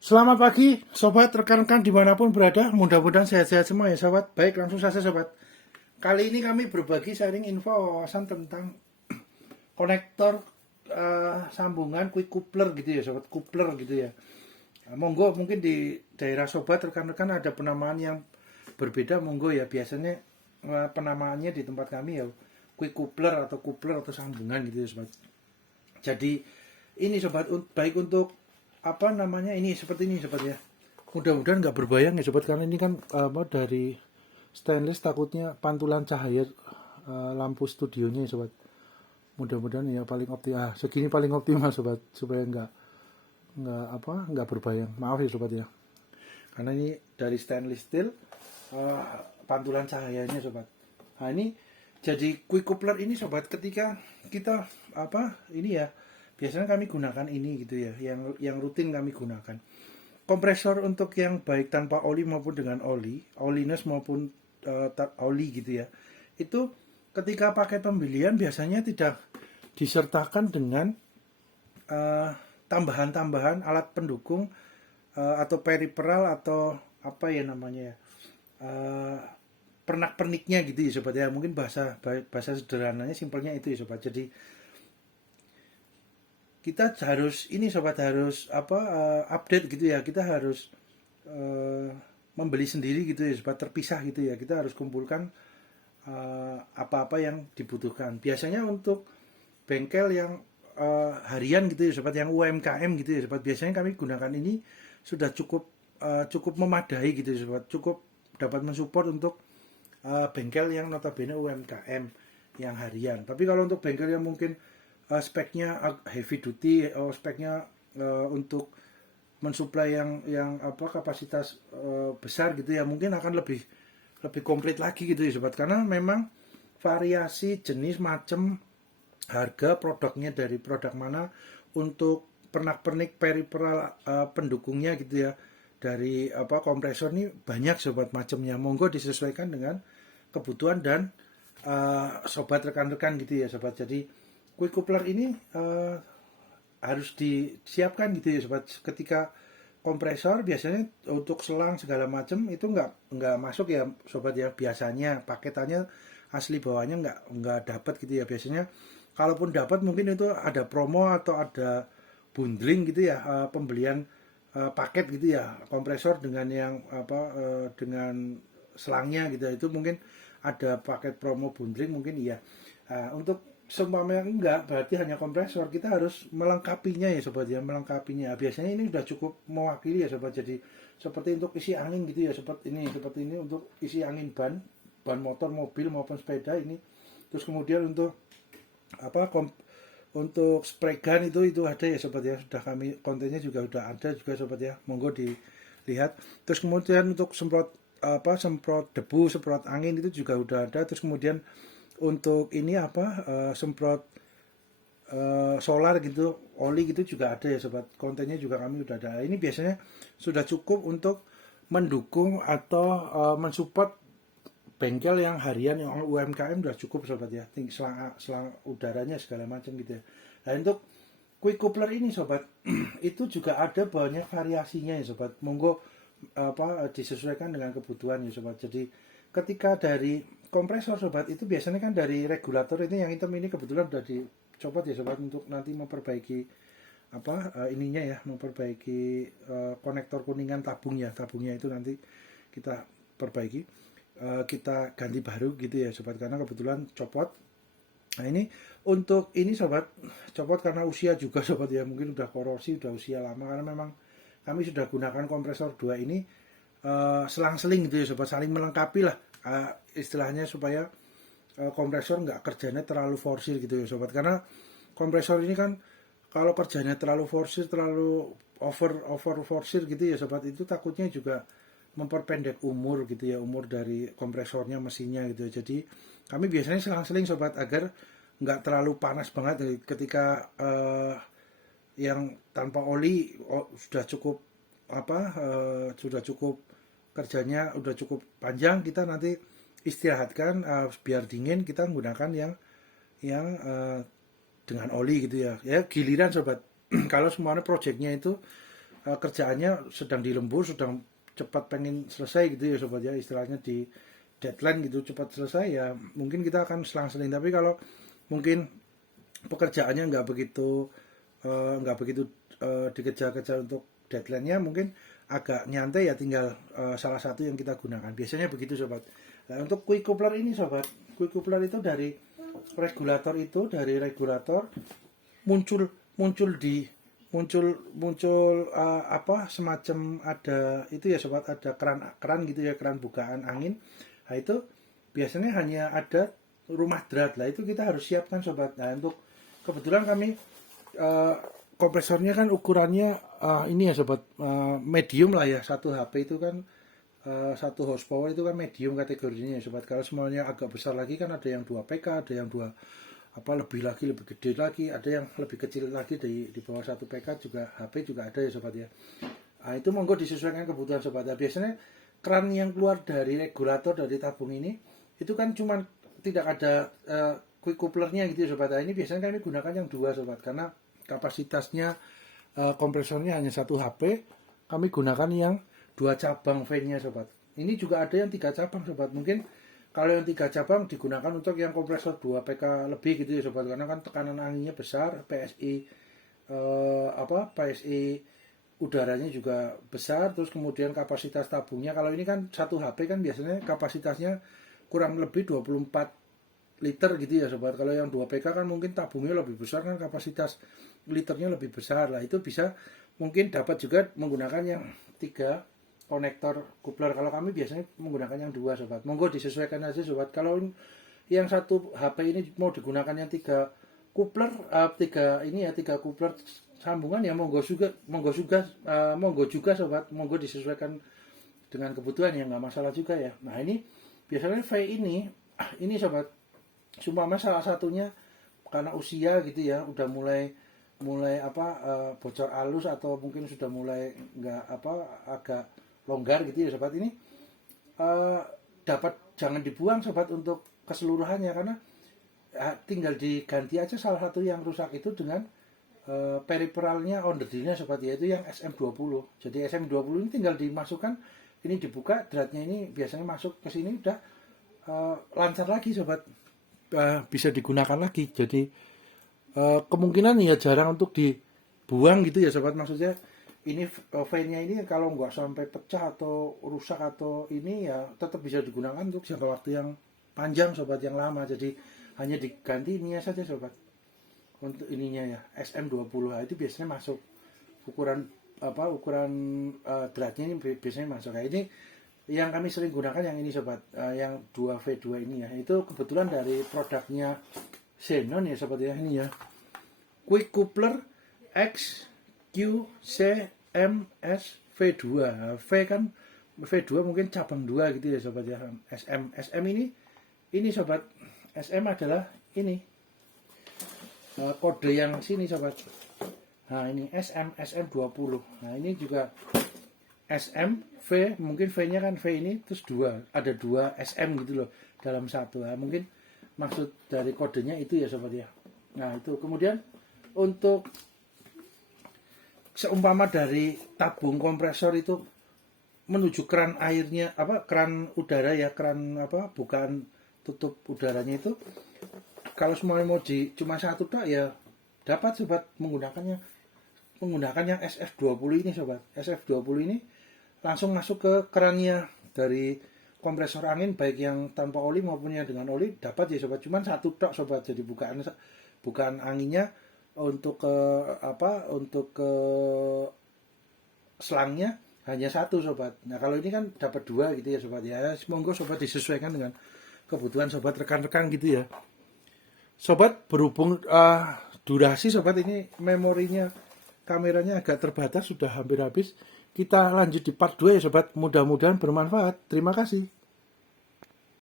Selamat pagi, sobat rekan-rekan dimanapun berada. Mudah-mudahan sehat-sehat semua ya, sobat. Baik, langsung saja, sobat. Kali ini kami berbagi sharing info wawasan tentang konektor sambungan quick coupler gitu ya, sobat. Coupler gitu ya. Monggo mungkin di daerah sobat rekan-rekan ada penamaan yang berbeda, monggo ya. Biasanya penamaannya di tempat kami ya quick coupler atau sambungan gitu ya, sobat. Jadi ini sobat, baik untuk apa namanya, ini seperti ini sobat ya. Mudah-mudahan nggak berbayang ya sobat, karena ini kan apa, dari stainless, takutnya pantulan cahaya lampu studionya ya sobat. Mudah-mudahan ya paling optimal, segini paling optimal sobat, supaya nggak berbayang. Maaf ya sobat ya, karena ini dari stainless steel, uh, pantulan cahayanya sobat. Nah ini jadi quick coupler ini sobat, ketika kita apa ini ya, biasanya kami gunakan ini gitu ya, yang rutin kami gunakan. Kompresor untuk yang baik tanpa oli maupun dengan oli, oliness maupun oli gitu ya. Itu ketika pakai pembelian biasanya tidak disertakan dengan uh, tambahan-tambahan alat pendukung atau periperal atau apa ya namanya ya, uh, pernak-perniknya gitu ya sobat ya. Mungkin bahasa bahasa sederhananya, simpelnya itu ya sobat. Jadi kita harus ini sobat, harus apa, update gitu ya, kita harus uh, membeli sendiri gitu ya sobat, terpisah gitu ya, kita harus kumpulkan apa-apa yang dibutuhkan. Biasanya untuk bengkel yang harian gitu ya sobat, yang UMKM gitu ya sobat, biasanya kami gunakan ini sudah cukup memadai gitu ya sobat, cukup dapat mensupport untuk bengkel yang notabene UMKM yang harian. Tapi kalau untuk bengkel yang mungkin speknya heavy duty, speknya untuk mensuplai yang apa, kapasitas besar gitu ya, mungkin akan lebih lebih komplit lagi gitu ya sobat, karena memang variasi jenis macam harga produknya, dari produk mana, untuk pernak-pernik periperal pendukungnya gitu ya, dari apa, kompresor ini banyak sobat macamnya. Monggo disesuaikan dengan kebutuhan dan sobat rekan-rekan gitu ya sobat. Jadi quick coupler ini harus disiapkan gitu ya sobat. Ketika kompresor biasanya untuk selang segala macam itu nggak masuk ya sobat ya, biasanya paketannya asli bawahnya nggak dapat gitu ya biasanya. Kalaupun dapat mungkin itu ada promo atau ada bundling gitu ya, pembelian paket gitu ya, kompresor dengan yang apa, dengan selangnya gitu ya, itu mungkin ada paket promo bundling mungkin iya. Untuk seumpamanya enggak, berarti hanya kompresor, kita harus melengkapinya ya sobat ya, melengkapinya. Biasanya ini sudah cukup mewakili ya sobat. Jadi seperti untuk isi angin gitu ya, seperti ini untuk isi angin ban motor, mobil maupun sepeda ini. Terus kemudian untuk apa, untuk spray gun itu ada ya sobat ya, sudah kami kontennya juga sudah ada juga sobat ya, monggo dilihat. Terus kemudian untuk semprot apa, semprot debu, semprot angin itu juga udah ada. Terus kemudian untuk ini apa, semprot solar gitu, oli gitu juga ada ya sobat, kontennya juga kami udah ada. Ini biasanya sudah cukup untuk mendukung atau mensupport bengkel yang harian, yang UMKM udah cukup sobat ya, selang udaranya segala macam gitu ya. Nah untuk quick coupler ini sobat, itu juga ada banyak variasinya ya sobat, monggo apa, disesuaikan dengan kebutuhan ya sobat. Jadi ketika dari kompresor sobat, itu biasanya kan dari regulator ini, yang hitam ini kebetulan udah dicopot ya sobat, untuk nanti memperbaiki apa, ininya ya, memperbaiki konektor kuningan tabungnya itu nanti kita perbaiki, kita ganti baru gitu ya sobat, karena kebetulan copot. Nah ini untuk ini sobat, copot karena usia juga sobat ya, mungkin udah korosi, udah usia lama, karena memang kami sudah gunakan kompresor dua ini selang-seling gitu ya sobat, saling melengkapi lah istilahnya, supaya kompresor nggak kerjanya terlalu forsir gitu ya sobat. Karena kompresor ini kan kalau kerjanya terlalu forsir, terlalu over forsir gitu ya sobat, itu takutnya juga memperpendek umur gitu ya, umur dari kompresornya, mesinnya gitu ya. Jadi kami biasanya selang-seling sobat, agar nggak terlalu panas banget ketika yang tanpa oli sudah cukup apa, sudah cukup kerjanya, udah cukup panjang, kita nanti istirahatkan biar dingin, kita menggunakan yang dengan oli gitu ya. Ya giliran sobat. Kalau semuanya projectnya itu kerjaannya sedang di lembur, sedang cepat pengen selesai gitu ya sobat ya, istilahnya di deadline gitu cepat selesai ya mungkin kita akan selang-seling. Tapi kalau mungkin pekerjaannya nggak begitu dikejar-kejar untuk deadline-nya, mungkin agak nyantai ya, tinggal salah satu yang kita gunakan. Biasanya begitu sobat. Nah, untuk quick coupler ini sobat, quick coupler itu dari regulator muncul muncul di muncul apa semacam ada itu ya sobat, ada keran gitu ya, keran bukaan angin. Nah itu biasanya hanya ada rumah drat lah, itu kita harus siapkan sobat. Nah untuk kebetulan kami kompresornya kan ukurannya ini ya sobat, medium lah ya, satu HP itu kan 1 horsepower itu kan medium kategorinya ya sobat. Kalau semuanya agak besar lagi kan ada yang 2 PK, ada yang 2 apa lebih gede lagi, ada yang lebih kecil lagi di bawah 1 PK juga, HP juga ada ya sobat ya. Nah, itu monggo disesuaikan kebutuhan sobat. Nah, biasanya keran yang keluar dari regulator dari tabung ini itu kan cuman tidak ada quick couplernya gitu ya sobat. Nah, ini biasanya kami gunakan yang 2 sobat, karena kapasitasnya kompresornya hanya 1 HP. Kami gunakan yang 2 cabang fan-nya sobat. Ini juga ada yang 3 cabang sobat. Mungkin kalau yang 3 cabang digunakan untuk yang kompresor 2 PK lebih gitu ya sobat, karena kan tekanan anginnya besar, PSI udaranya juga besar, terus kemudian kapasitas tabungnya kalau ini kan 1 HP kan biasanya kapasitasnya kurang lebih 24 liter gitu ya sobat. Kalau yang 2 PK kan mungkin tabungnya lebih besar kan, kapasitas liternya lebih besar lah. Itu bisa mungkin dapat juga menggunakan yang 3 konektor coupler. Kalau kami biasanya menggunakan yang 2 sobat. Monggo disesuaikan aja sobat. Kalau yang 1 HP ini mau digunakan yang 3 coupler, 3 coupler sambungan ya monggo juga sobat. Monggo disesuaikan dengan kebutuhan ya, nggak masalah juga ya. Nah ini biasanya V ini sobat, sumpama salah satunya karena usia gitu ya, udah mulai bocor halus atau mungkin sudah mulai agak longgar gitu ya sobat, ini dapat jangan dibuang sobat untuk keseluruhannya, karena tinggal diganti aja salah satu yang rusak itu dengan periferalnya onderdinya sobat, yaitu yang SM20. Jadi SM20 ini tinggal dimasukkan, ini dibuka, dratnya ini biasanya masuk ke sini udah lancar lagi sobat, bisa digunakan lagi. Jadi kemungkinan ya jarang untuk dibuang gitu ya sobat. Maksudnya ini fan-nya ini kalau nggak sampai pecah atau rusak atau ini ya tetap bisa digunakan untuk jangka waktu yang panjang sobat, yang lama. Jadi hanya diganti ininya saja sobat, untuk ininya ya SM20. Nah, itu biasanya masuk ukuran dratnya ini biasanya masuk. Nah, ini yang kami sering gunakan yang ini sobat, yang 2V2 ini ya. Itu kebetulan dari produknya Xenon ya sobat ya, ini ya. Quick Coupler XQCMS V2. V kan V2 mungkin cabang 2 gitu ya sobat ya. SM ini sobat, SM adalah ini kode yang sini sobat. Nah ini SM20. Nah ini juga SM V, mungkin V-nya kan V ini terus 2, ada 2 SM gitu loh dalam satu. Nah, mungkin maksud dari kodenya itu ya sobat ya. Nah itu kemudian untuk seumpama dari tabung kompresor itu menuju keran airnya, keran udara ya, keran bukaan tutup udaranya itu, kalau semuanya mau cuma satu tak ya dapat sobat menggunakan yang SF20 ini sobat. SF20 ini langsung masuk ke kerannya dari kompresor angin, baik yang tanpa oli maupun yang dengan oli, dapat ya sobat. Cuman satu tok sobat, jadi bukaan anginnya untuk ke selangnya hanya 1 sobat. Nah kalau ini kan dapat 2 gitu ya sobat ya. Monggo sobat disesuaikan dengan kebutuhan sobat, rekan-rekan gitu ya sobat. Berhubung durasi sobat, ini memorinya kameranya agak terbatas, sudah hampir habis. Kita lanjut di part 2 ya sobat, mudah-mudahan bermanfaat. Terima kasih.